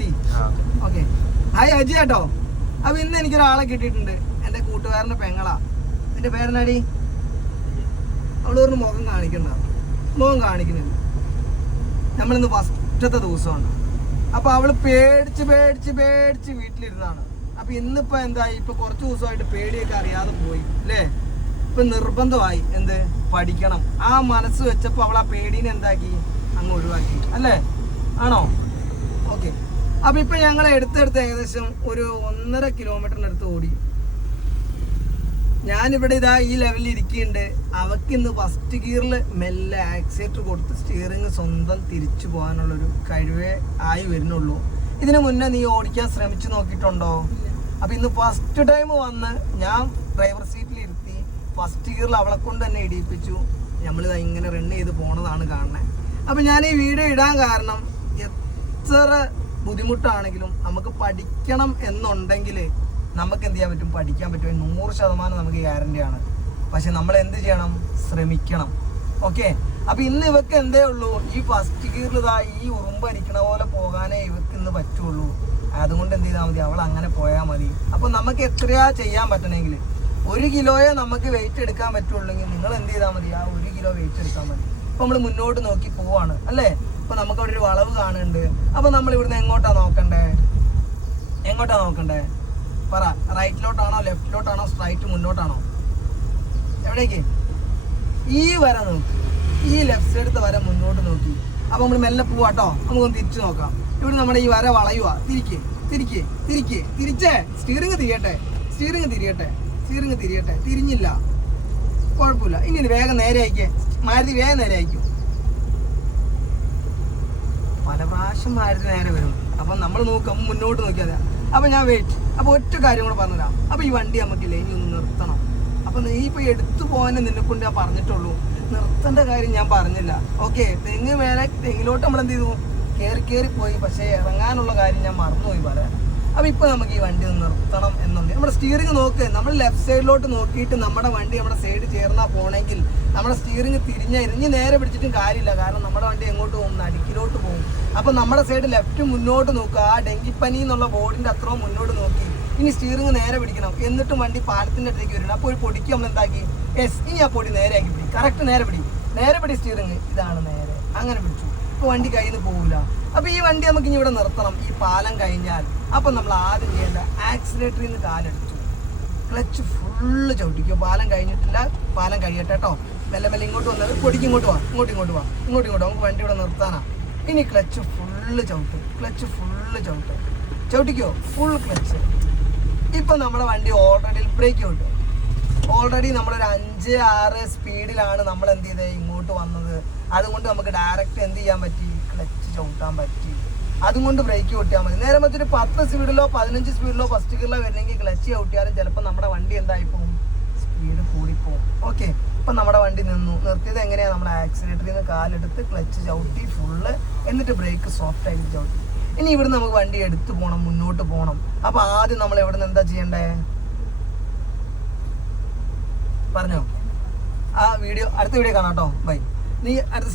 കുട്ടി. Okay, hi Aji കേട്ടോ. അപ്പൊ ഇന്ന് എനിക്കൊരാളെ കിട്ടിയിട്ടുണ്ട്, എന്റെ കൂട്ടുകാരന്റെ പെങ്ങളാ. എന്റെ പേരെന്നാടി? അവള് പറഞ്ഞ് മുഖം കാണിക്കണ്ട, മുഖം കാണിക്കുന്നില്ല. നമ്മളിന്ന് ഫസ്റ്റത്തെ ദിവസമാണ്. അപ്പൊ അവള് പേടിച്ച് പേടിച്ച് പേടിച്ച് വീട്ടിലിരുന്നാണ്. അപ്പൊ ഇന്നിപ്പോ എന്തായി, ഇപ്പൊ കുറച്ച് ദിവസമായിട്ട് പേടിയൊക്കെ അറിയാതെ പോയി അല്ലേ. ഇപ്പൊ നിർബന്ധമായി എന്ത് പഠിക്കണം. ആ മനസ്സ് വെച്ചപ്പോ അവൾ ആ പേടീനെ എന്താക്കി, അങ്ങ് ഒഴിവാക്കി അല്ലേ, ആണോ? ഓക്കെ. അപ്പൊ ഇപ്പൊ ഞങ്ങൾ എടുത്തെടുത്ത് ഏകദേശം ഒരു 1.5 കിലോമീറ്ററിനടുത്ത് ഓടി. ഞാനിവിടെ ഇതാ ഈ ലെവലിൽ ഇരിക്കുന്നുണ്ട്. അവക്ക് ഇന്ന് ഫസ്റ്റ് ഗിയറിൽ മെല്ലെ ആക്സിലേറ്റർ കൊടുത്ത് സ്റ്റിയറിങ് സ്വന്തം തിരിച്ചു പോകാനുള്ളൊരു കഴിവേ ആയി വരുന്നുള്ളൂ. ഇതിനു മുന്നേ നീ ഓടിക്കാൻ ശ്രമിച്ചു നോക്കിയിട്ടുണ്ടോ? അപ്പൊ ഇന്ന് ഫസ്റ്റ് ടൈം വന്ന് ഞാൻ ഡ്രൈവർ സീറ്റിൽ ഇരുത്തി ഫസ്റ്റ് ഗിയറിൽ അവളെ കൊണ്ട് തന്നെ ഇടിയിപ്പിച്ചു. നമ്മളിത് ഇങ്ങനെ റൺ ചെയ്ത് പോണതാണ് കാണുന്നത്. അപ്പൊ ഞാൻ ഈ വീഡിയോ ഇടാൻ കാരണം, എത്ര ബുദ്ധിമുട്ടാണെങ്കിലും നമുക്ക് പഠിക്കണം എന്നുണ്ടെങ്കിൽ നമുക്ക് എന്ത് ചെയ്യാൻ പറ്റും, പഠിക്കാൻ പറ്റും. 100% നമുക്ക് ഗ്യാരണ്ടിയാണ്. പക്ഷെ നമ്മൾ എന്ത് ചെയ്യണം, ശ്രമിക്കണം. ഓക്കെ. അപ്പൊ ഇന്ന് ഇവക്ക് എന്തേ ഉള്ളൂ, ഈ ഫസ്റ്റ് ഗിയറിൽ ഇതാ ഈ ഉറുമ്പരിക്കണ പോലെ പോകാനേ ഇവക്ക് ഇന്ന് പറ്റുള്ളൂ. അതുകൊണ്ട് എന്ത് ചെയ്താൽ മതി, അവൾ അങ്ങനെ പോയാൽ മതി. അപ്പൊ നമുക്ക് എത്രയാ ചെയ്യാൻ പറ്റണമെങ്കിൽ 1 കിലോയെ നമുക്ക് വെയിറ്റ് എടുക്കാൻ പറ്റുള്ളെങ്കിൽ നിങ്ങൾ എന്ത് ചെയ്താൽ മതി, ആ 1 കിലോ വെയിറ്റ് എടുക്കാൻ മതി. ഇപ്പൊ നമ്മൾ മുന്നോട്ട് നോക്കി പോവാണ് അല്ലേ. ഇപ്പൊ നമുക്ക് അവിടെ ഒരു വളവ് കാണുന്നുണ്ട്. അപ്പൊ നമ്മൾ ഇവിടുന്ന് എങ്ങോട്ടാ നോക്കണ്ടേ, എങ്ങോട്ടാ നോക്കണ്ടേ പറ? റൈറ്റിലോട്ടാണോ, ലെഫ്റ്റിലോട്ടാണോ, സ്ട്രൈറ്റ് മുന്നോട്ടാണോ, എവിടേക്ക്? ഈ വര നോക്കി, ഈ ലെഫ്റ്റ് സൈഡത്തെ വര മുന്നോട്ട് നോക്കി. അപ്പൊ നമ്മൾ മെല്ലെ പോവാട്ടോ. നമുക്കൊന്ന് തിരിച്ചു നോക്കാം. ഇവിടെ നമ്മുടെ ഈ വര വളയുക. തിരിക്ക് തിരിക്ക് തിരിക്ക് തിരിച്ചേ, സ്റ്റിയറിങ് തിരിയട്ടെ, സ്റ്റിയറിങ് തിരിയട്ടെ, സ്റ്റിയറിങ് തിരിയട്ടെ. തിരിഞ്ഞില്ല, കുഴപ്പമില്ല. ഇനി വേഗം നേരെ അയക്കേ, മാരുതി വേഗം നേരെ അയക്കും. പല പ്രാവശ്യം മാരുതി നേരെ വരും. അപ്പം നമ്മൾ നോക്കാം, മുന്നോട്ട് നോക്കിയാൽ. അപ്പം ഞാൻ വെയിറ്റ്. അപ്പോൾ ഒറ്റ കാര്യം കൂടെ പറഞ്ഞുതരാം. അപ്പോൾ ഈ വണ്ടി നമുക്കില്ല, ഇനി ഒന്ന് നിർത്തണം. അപ്പം നീ ഇപ്പോൾ എടുത്തു പോകാൻ നിന്നെക്കൊണ്ട് ഞാൻ പറഞ്ഞിട്ടുള്ളൂ, നിർത്തേണ്ട കാര്യം ഞാൻ പറഞ്ഞില്ല. ഓക്കെ. തെങ്ങ് മേലെ, തെങ്ങിലോട്ട് നമ്മൾ എന്ത് ചെയ്തു, കയറി പോയി. പക്ഷേ ഇറങ്ങാനുള്ള കാര്യം ഞാൻ മറന്നുപോയി പറയാൻ. അപ്പോൾ ഇപ്പോൾ നമുക്ക് ഈ വണ്ടി ഒന്ന് നിർത്തണം എന്നുണ്ട്. നമ്മുടെ സ്റ്റിയറിംഗ് നോക്ക്, നമ്മൾ ലെഫ്റ്റ് സൈഡിലോട്ട് നോക്കിയിട്ട് നമ്മുടെ വണ്ടി നമ്മുടെ സൈഡ് ചേർന്നാൽ പോകണമെങ്കിൽ നമ്മുടെ സ്റ്റിയറിംഗ് ഇനി നേരെ പിടിച്ചിട്ടും കാര്യമില്ല. കാരണം നമ്മുടെ വണ്ടി എങ്ങോട്ട് പോകും, നടുക്കിലോട്ട് പോകും. അപ്പോൾ നമ്മുടെ സൈഡ് ലെഫ്റ്റ് മുന്നോട്ട് നോക്കുക. ആ ഡെങ്കിപ്പനി എന്നുള്ള ബോർഡിൻ്റെ അത്രയും മുന്നോട്ട് നോക്കി ഇനി സ്റ്റിയറിംഗ് നേരെ പിടിക്കണം. എന്നിട്ടും വണ്ടി പാലത്തിൻ്റെ അടുത്തേക്ക് വരണം. അപ്പോൾ ഒരു പൊടിക്ക് നമ്മൾ എന്താക്കി, ഇനി ആ പൊടി നേരെ ആക്കി പിടി, കറക്റ്റ് നേരെ പിടി സ്റ്റിയറിംഗ്. ഇതാണ് നേരെ, അങ്ങനെ പിടിച്ചു. ഇപ്പോൾ വണ്ടി കയ്യിൽ നിന്ന് പോകില്ല. അപ്പോൾ ഈ വണ്ടി നമുക്ക് ഇനി ഇവിടെ നിർത്തണം. ഈ പാലം കഴിഞ്ഞാൽ അപ്പം നമ്മൾ ആദ്യം ചെയ്യേണ്ട, ആക്സിലേറ്ററിൽ നിന്ന് കാലെടുത്തു, ക്ലച്ച് ഫുള്ള് ചവിട്ടിക്കോ. പാലം കഴിഞ്ഞിട്ടില്ല, പാലം കഴിയട്ടെ കേട്ടോ. മെല്ലെ ഇങ്ങോട്ട് വന്നത്, പൊടിക്ക് ഇങ്ങോട്ട് വാ, ഇങ്ങോട്ട് നമുക്ക് വണ്ടി ഇവിടെ നിർത്താനാ. ഇനി ക്ലച്ച് ഫുള്ള് ചവിട്ടിക്കോ, ഫുൾ ക്ലച്ച്. ഇപ്പം നമ്മുടെ വണ്ടി ഓൾറെഡി ബ്രേക്ക് വിട്ടു. ഓൾറെഡി നമ്മളൊരു 5-6 സ്പീഡിലാണ് നമ്മൾ എന്ത് ചെയ്തത്, ഇങ്ങോട്ട് വന്നത്. അതുകൊണ്ട് നമുക്ക് ഡയറക്റ്റ് എന്ത് ചെയ്യാൻ പറ്റി, ക്ലച്ച് ചവിട്ടാൻ പറ്റി. അതുകൊണ്ട് ബ്രേക്ക് ചവിട്ടിയാൽ മതി. നേരെ മറ്റൊരു 10 സ്പീഡിലോ 15 സ്പീഡിലോ ഫസ്റ്റ് ഗിയറിലോ വരണമെങ്കിൽ ക്ലച്ച് ചവിട്ടിയാലും ചിലപ്പോൾ നമ്മുടെ വണ്ടി എന്തായി പോകും, സ്പീഡ് കൂടിപ്പോവും. ഓക്കെ. ഇപ്പം നമ്മുടെ വണ്ടി നിർത്തിയത് എങ്ങനെയാണ്, നമ്മൾ ആക്സിലേറ്ററിൽ നിന്ന് കാലെടുത്ത് ക്ലച്ച് ചവിട്ടി ഫുള്ള്, എന്നിട്ട് ബ്രേക്ക് സോഫ്റ്റ് ആയിട്ട് ചവിട്ടി. ഇനി ഇവിടുന്ന് നമുക്ക് വണ്ടി എടുത്തു പോകണം, മുന്നോട്ട് പോകണം. അപ്പോൾ ആദ്യം നമ്മൾ എവിടെ നിന്ന് എന്താ ചെയ്യണ്ടേ പറഞ്ഞോ? അടുത്ത വീഡിയോ കാണാം കേട്ടോ. ബൈ. നീ അടുത്ത